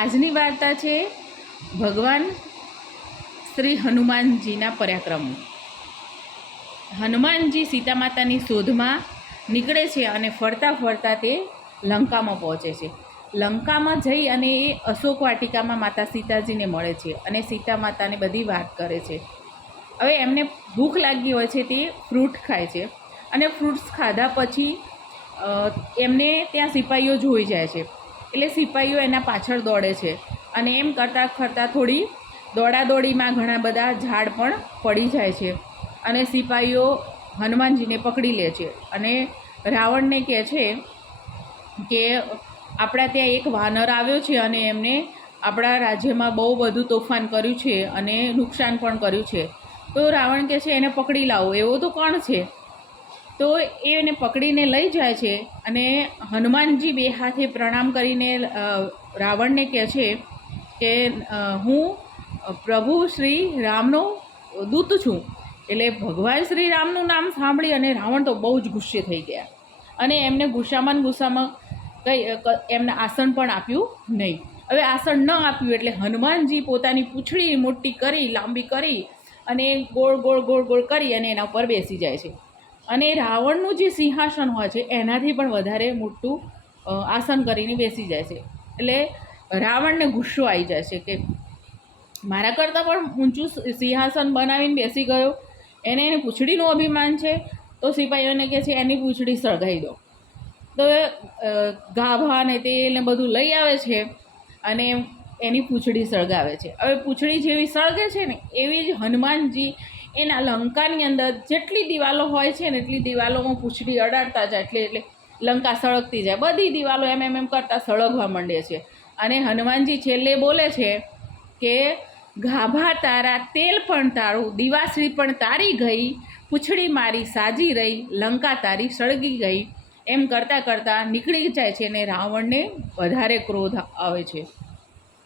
આજની વાર્તા છે ભગવાન શ્રી હનુમાનજીના પરાક્રમો. હનુમાનજી સીતા માતાની શોધમાં નીકળે છે અને ફરતા ફરતા તે લંકામાં પહોંચે છે. લંકામાં જઈ અને એ અશોક વાટિકામાં માતા સીતાજીને મળે છે અને સીતા માતાને બધી વાત કરે છે. હવે એમને ભૂખ લાગી હોય છે, તે ફ્રૂટ ખાય છે અને ફ્રૂટ્સ ખાધા પછી એમને ત્યાં સિપાહીઓ જોઈ જાય છે. એટલે સિપાહીઓ એના પાછળ દોડે છે અને એમ કરતાં કરતાં થોડી દોડાદોડીમાં ઘણા બધા ઝાડ પણ પડી જાય છે અને સિપાહીઓ હનુમાનજીને પકડી લે છે અને રાવણને કહે છે કે આપણા ત્યાં એક વાનર આવ્યો છે અને એમને આપણા રાજ્યમાં બહુ બધું તોફાન કર્યું છે અને નુકસાન પણ કર્યું છે. તો રાવણ કહે છે એને પકડી લાવો. એવો તો કોણ છે? તો એને પકડીને લઈ જાય છે અને હનુમાનજી બે હાથે પ્રણામ કરીને રાવણને કહે છે કે હું પ્રભુ શ્રી રામનો દૂત છું. એટલે ભગવાન શ્રી રામનું નામ સાંભળી અને રાવણ તો બહુ જ ગુસ્સે થઈ ગયા અને એમને ગુસ્સામાં એમને આસન પણ આપ્યું નહીં. હવે આસન ન આપ્યું એટલે હનુમાનજી પોતાની પૂંછડી મોટી કરી, લાંબી કરી અને ગોળ ગોળ ગોળ ગોળ કરી અને એના ઉપર બેસી જાય છે. અને રાવણનું જે સિંહાસન હોય છે એનાથી પણ વધારે મોટું આસન કરીને બેસી જાય છે. એટલે રાવણને ગુસ્સો આવી જાય છે કે મારા કરતાં પણ ઊંચું સિંહાસન બનાવીને બેસી ગયો. એની પૂંછડીનું અભિમાન છે. તો સિપાહીઓને કહે છે એની પૂંછડી સળગાવી દો. તો ગાભા ને તેલ ને બધું લઈ આવે છે અને એની પૂંછડી સળગાવે છે. હવે પૂંછડી જેવી સળગે છે ને એવી જ હનુમાનજી એના લંકાની અંદર જેટલી દિવાલો હોય છે ને એટલી દિવાલોમાં પૂંછડી અડાડતા જાય એટલે લંકા સળગતી જાય. બધી દિવાલો એમ કરતાં સળગવા માંડે છે અને હનુમાનજી છેલ્લે બોલે છે કે ગાભા તારા, તેલ પણ તારું, દિવાસળી પણ તારી ગઈ, પૂંછડી મારી સાજી રહી, લંકા તારી સળગી ગઈ. એમ કરતાં કરતાં નીકળી જાય છે અને રાવણને વધારે ક્રોધ આવે છે.